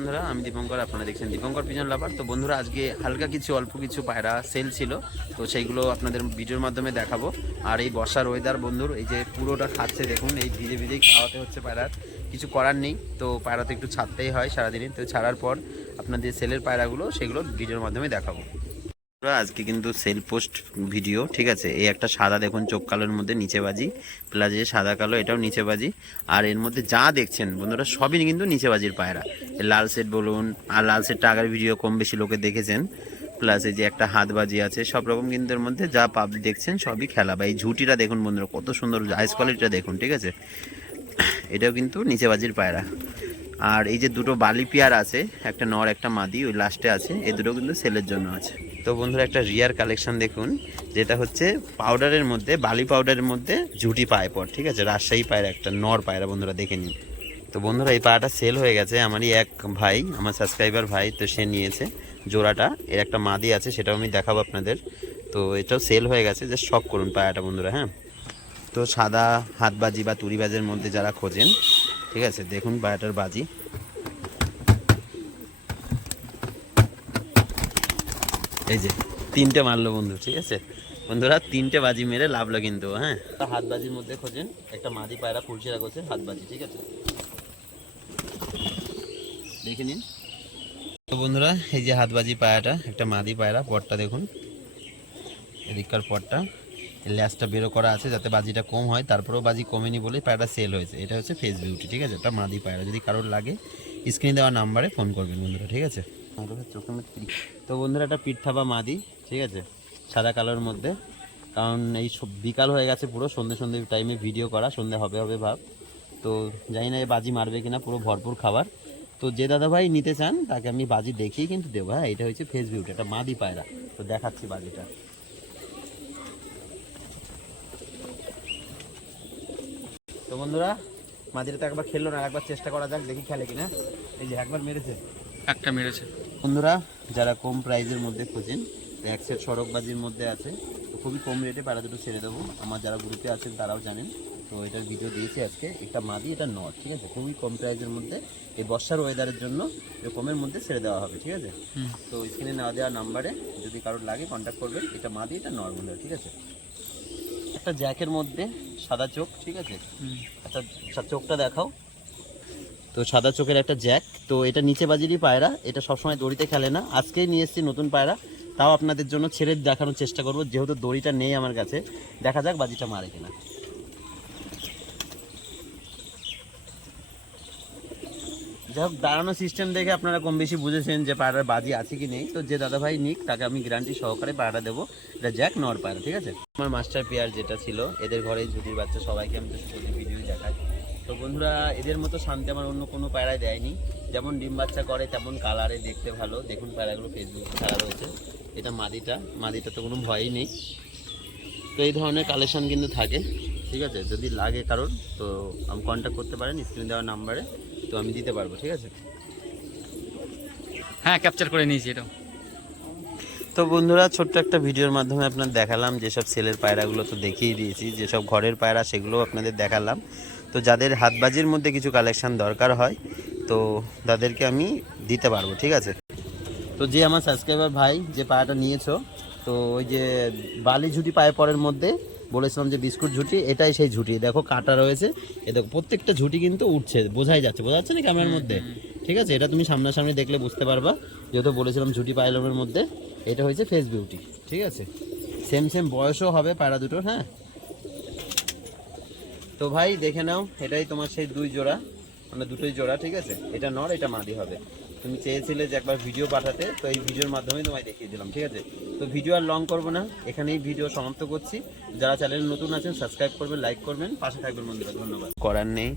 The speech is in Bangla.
বন্ধুরা, আমি দীপঙ্কর, আপনারা দেখছেন দীপঙ্কর পিজন লাভার। তো বন্ধুরা, আজকে হালকা কিছু অল্প কিছু পায়রা সেল ছিল, তো সেইগুলো আপনাদের ভিডিওর মাধ্যমে দেখাবো। আর এই বর্ষার ওয়েদার বন্ধুর, এই যে পুরোটা খাচ্ছে দেখুন, এই ভিজে ভিজেই খাওয়াতে হচ্ছে পায়রার, কিছু করার নেই। তো পায়রা তো একটু ছাড়তেই হয় সারাদিনে, তো ছাড়ার পর আপনাদের সেলের পায়রাগুলো সেগুলো ভিডিওর মাধ্যমে দেখাবো। আজকে কিন্তু সেল পোস্ট ভিডিও, ঠিক আছে। এই একটা সাদা দেখুন, চোখ কালোর মধ্যে নিচে বাজি, প্লাস যে সাদা কালো এটাও নিচে বাজি। আর এর মধ্যে যা দেখছেন বন্ধুরা সবই কিন্তু নিচে বাজির পায়রা। লাল সেট বলুন, আর লাল সেটটা আগের ভিডিও কম বেশি লোকে দেখেছেন। প্লাস এই যে একটা হাতবাজি আছে, সব রকম কিন্তু এর মধ্যে যা পাবলিক দেখছেন সবই খেলা। বা এই ঝুটিটা দেখুন বন্ধুরা, কত সুন্দর আইস কোয়ালিটিটা দেখুন, ঠিক আছে। এটাও কিন্তু নিচে বাজির পায়রা। আর এই যে দুটো বালি পেয়ার আছে, একটা নর একটা মাদি, ওই লাস্টে আছে, এই দুটো কিন্তু সেলের জন্য আছে। তো বন্ধুরা, একটা রিয়ার কালেকশন দেখুন, যেটা হচ্ছে পাউডারের মধ্যে, বালি পাউডারের মধ্যে ঝুটি পায় পর, ঠিক আছে। রাজশাহী পায়রা, একটা নর পায়রা বন্ধুরা, দেখে নিন। তো বন্ধুরা, এই পায়রাটা সেল হয়ে গেছে। আমারই এক ভাই, আমার সাবস্ক্রাইবার ভাই, তো সে নিয়েছে জোড়াটা। এর একটা মাদি আছে, সেটাও আমি দেখাবো আপনাদের। তো এটাও সেল হয়ে গেছে, জাস্ট শখ করুন পায়রাটা বন্ধুরা। হ্যাঁ, তো সাদা হাতবাজি বা তুড়িবাজের মধ্যে যারা খোঁজেন, ঠিক আছে, দেখুন পায়রাটার বাজি। এই যে তিনটে মারলো বন্ধু, ঠিক আছে বন্ধুরা, তিনটে বাজি মেরে লাভলো কিন্তু। হ্যাঁ, হাত বাজির মধ্যে খোঁজেন, একটা মাদি পায়রা ফুলসেরা করছে হাত বাজি, ঠিক আছে, দেখে নিন। তো বন্ধুরা, এই যে হাতবাজি পায়রাটা, একটা মাদি পায়রা, পটটা দেখুন, এদিককার পটটা, ল্যাসটা বেরো করা আছে যাতে বাজিটা কম হয়, তারপরেও বাজি কমেনি বলেই পায়রাটা সেল হয়েছে। এটা হচ্ছে ফেস বিউটি, ঠিক আছে, একটা মাদি পায়রা। যদি কারোর লাগে স্ক্রিনে দেওয়া নাম্বারে ফোন করবেন বন্ধুরা, ঠিক আছে। তো বন্ধুরা, একটা পিঠ থাবা মাদি, ঠিক আছে, সাদা কালোর মধ্যে। কারণ এই বিকাল হয়ে গেছে, পুরো সন্ধ্যে সন্ধ্যে টাইমে ভিডিও করা, সন্ধ্যে হবে হবে ভাব। তো জানি না বাজি মারবে কিনা, পুরো ভরপুর খাবার। তো যে দাদা ভাই নিতে চান তাকে আমি বাজি দেখিয়ে কিন্তু দেবো। হ্যাঁ, এটা হচ্ছে ফেস বিউটি, একটা মাদি পায়রা। তো দেখাচ্ছি বাজিটা। তো বন্ধুরা, মাদিটা তো একবার খেললো না, একবার চেষ্টা করা যাক, দেখি খেলে কিনা। এই যে একবার মেরেছে, একটা মেরেছে। বন্ধুরা, যারা কম প্রাইজের মধ্যে খোঁজেন, তো এক সেট সড়কবাজির মধ্যে আছে, তো খুবই কম রেটে পায়রা দুটো ছেড়ে দেবো। আমার যারা গ্রুপে আছেন তারাও জানেন। তো এটার ভিডিও দিয়েছি আজকে, একটা মাদি, এটা নট, ঠিক আছে, খুবই কম প্রাইজের মধ্যে। এই বর্ষার ওয়েদারের জন্য কমের মধ্যে ছেড়ে দেওয়া হবে, ঠিক আছে। তো স্ক্রিনে নেওয়া দেওয়া নাম্বারে যদি কারোর লাগে কন্ট্যাক্ট করবেন। এটা মাদি, এটা নট বন্ধুরা, ঠিক আছে। একটা জ্যাকের মধ্যে সাদা চোখ, ঠিক আছে, একটা চোখটা দেখাও। তো সাদা চোখের একটা জ্যাক। তো এটা নিচে বাজিরই পায়রা, এটা সবসময় দড়িতে খেলে না, আজকেই নিয়ে এসেছি নতুন পায়রা। তাও আপনাদের জন্য ছেড়ে দেখানোর চেষ্টা করব, যেহেতু দড়িটা নেই আমার কাছে। দেখা যাক বাজিটা মারে কিনা। যাই হোক, দাঁড়ানো সিস্টেম দেখে আপনারা কম বেশি বুঝেছেন যে পায়রার বাজি আছে কি নেই। তো যে দাদাভাই নিক তাকে আমি গ্যারান্টি সহকারে পায়রা দেবো। এটা জ্যাক নর পায়রা, ঠিক আছে। আমার মাস্টার পেয়ার যেটা ছিল, এদের ঘরেই ঝুটির বাচ্চা, সবাইকে আমি তো যদি ভিডিও দেখাই। তো বন্ধুরা, এদের মতো শান্তি আমার অন্য কোনো পায়রায় দেয়নি। যেমন ডিম বাচ্চা করে তেমন কালারে দেখতে ভালো। দেখুন পায়রাগুলো ফেসবুকে ছাড়া রয়েছে। এটা মাদিটা তো কোনো ভয়ই নেই। তো এই ধরনের কালেকশান কিন্তু থাকে, ঠিক আছে। যদি লাগে কারোর, তো আমি কন্ট্যাক্ট করতে পারেন স্ক্রিনে দেওয়া নাম্বারে, তো আমি দিতে পারবো, ঠিক আছে। হ্যাঁ, ক্যাপচার করে নিয়েছি এটা। তো বন্ধুরা, ছোট্ট একটা ভিডিওর মাধ্যমে আপনার দেখালাম যেসব সেলের পায়রাগুলো, তো দেখিয়ে দিয়েছি যেসব ঘরের পায়রা, সেগুলো আপনাদের দেখালাম। তো যাদের হাতবাজির মধ্যে কিছু কালেকশান দরকার হয়, তো তাদেরকে আমি দিতে পারবো, ঠিক আছে। তো যে আমার সাবস্ক্রাইবার ভাই যে পায়রাটা নিয়েছো, তো ওই যে বালি ঝুটি পায়ে পরের মধ্যে বলেছিলাম যে বিস্কুট ঝুটি, এটাই সেই ঝুটি। দেখো কাটা রয়েছে, এ দেখো প্রত্যেকটা ঝুটি কিন্তু উঠছে, বোঝা যাচ্ছে না ক্যামেরার মধ্যে, ঠিক আছে। এটা তুমি সামনাসামনি দেখলে বুঝতে পারবা, যেহেতু বলেছিলাম ঝুটি পায়লমের মধ্যে। এটা হয়েছে ফেস বিউটি, ঠিক আছে। সেম সেম বয়সও হবে পায়রা দুটোর। হ্যাঁ, তো ভাই দেখে নাও, এটাই তোমার সেই দুই জোড়া, মানে দুটোই জোড়া, ঠিক আছে। এটা নর, এটা মাদি হবে। তুমি চেয়েছিলে যে একবার ভিডিও পাঠাতে, তো এই ভিডিওর মাধ্যমে তোমায় দেখিয়ে দিলাম, ঠিক আছে। তো ভিডিও আর লং করবো না, এখানেই ভিডিও সমাপ্ত করছি। যারা চ্যানেল নতুন আছেন সাবস্ক্রাইব করবেন, লাইক করবেন, পাশে থাকবেন বন্ধুরা, ধন্যবাদ। করার নেই।